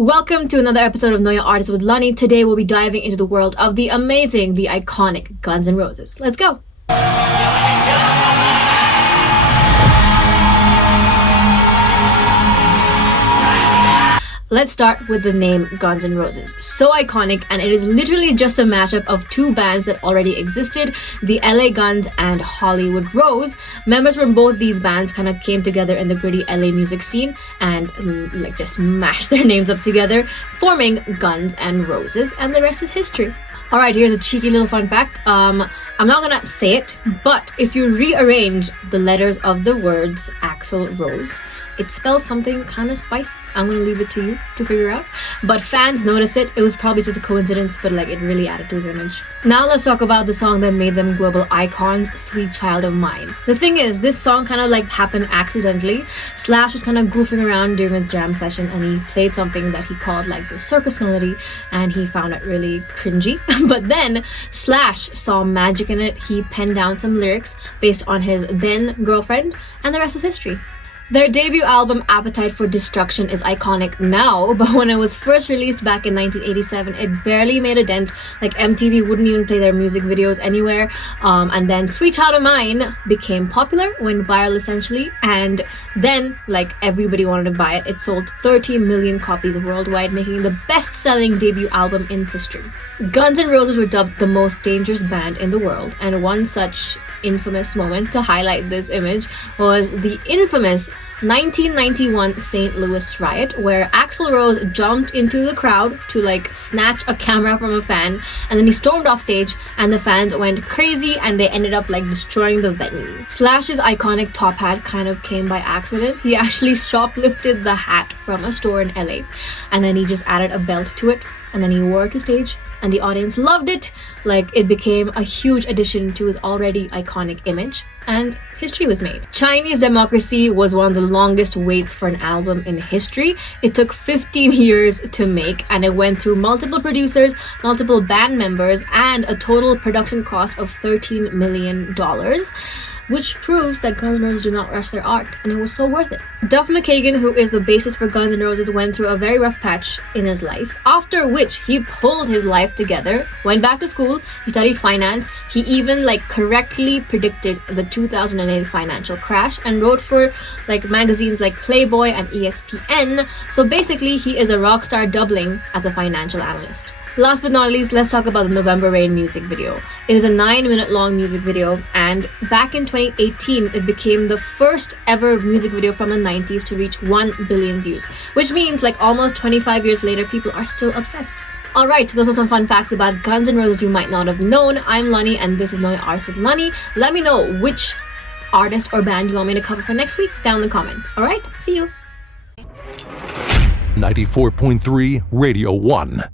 Welcome to another episode of Know Your Artist with Lnee. Today we'll be diving into the world of the amazing, the iconic Guns N' Roses. Let's go! Let's start with the name Guns N' Roses. So iconic, and it is literally just a mashup of two bands that already existed, the LA Guns and Hollywood Rose. Members from both these bands kind of came together in the gritty LA music scene and just mashed their names up together, forming Guns N' Roses, and the rest is history. Alright, here's a cheeky little fun fact. I'm not gonna say it, but if you rearrange the letters of the words Axl Rose, it spells something kind of spicy. I'm gonna leave it to you to figure out. But fans notice it. It was probably just a coincidence, but it really added to his image. Now let's talk about the song that made them global icons, Sweet Child of Mine. The thing is, this song kind of happened accidentally. Slash was kind of goofing around during his jam session and he played something that he called the circus melody and he found it really cringy. But then Slash saw magic in it. He penned down some lyrics based on his then girlfriend, and the rest is history. Their debut album, Appetite for Destruction, is iconic now, but when it was first released back in 1987, it barely made a dent. MTV wouldn't even play their music videos anywhere. And then Sweet Child of Mine became popular, went viral essentially, and then, everybody wanted to buy it. It sold 30 million copies worldwide, making it the best-selling debut album in history. Guns N' Roses were dubbed the most dangerous band in the world, and one such infamous moment to highlight this image was the infamous 1991 St. Louis riot, where Axl Rose jumped into the crowd to snatch a camera from a fan, and then he stormed off stage and the fans went crazy and they ended up destroying the venue. Slash's iconic top hat kind of came by accident. He actually shoplifted the hat from a store in LA and then he just added a belt to it and then he wore it to stage and the audience loved it. It became a huge addition to his already iconic image, and history was made. Chinese Democracy was one of the longest waits for an album in history. It took 15 years to make, and it went through multiple producers, multiple band members, and a total production cost of $13 million. Which proves that Guns N' Roses do not rush their art, and it was so worth it. Duff McKagan, who is the bassist for Guns N' Roses, went through a very rough patch in his life, after which he pulled his life together, went back to school, he studied finance, he even correctly predicted the 2008 financial crash, and wrote for magazines like Playboy and ESPN, so basically he is a rock star doubling as a financial analyst. Last but not least, let's talk about the November Rain music video. It is a 9-minute long music video, and back in 2018, it became the first ever music video from the 90s to reach 1 billion views, which means almost 25 years later, people are still obsessed. Alright, those are some fun facts about Guns N' Roses you might not have known. I'm Lnee, and this is Know Your Artist with Lnee. Let me know which artist or band you want me to cover for next week down in the comments. Alright, see you. 94.3 Radio 1.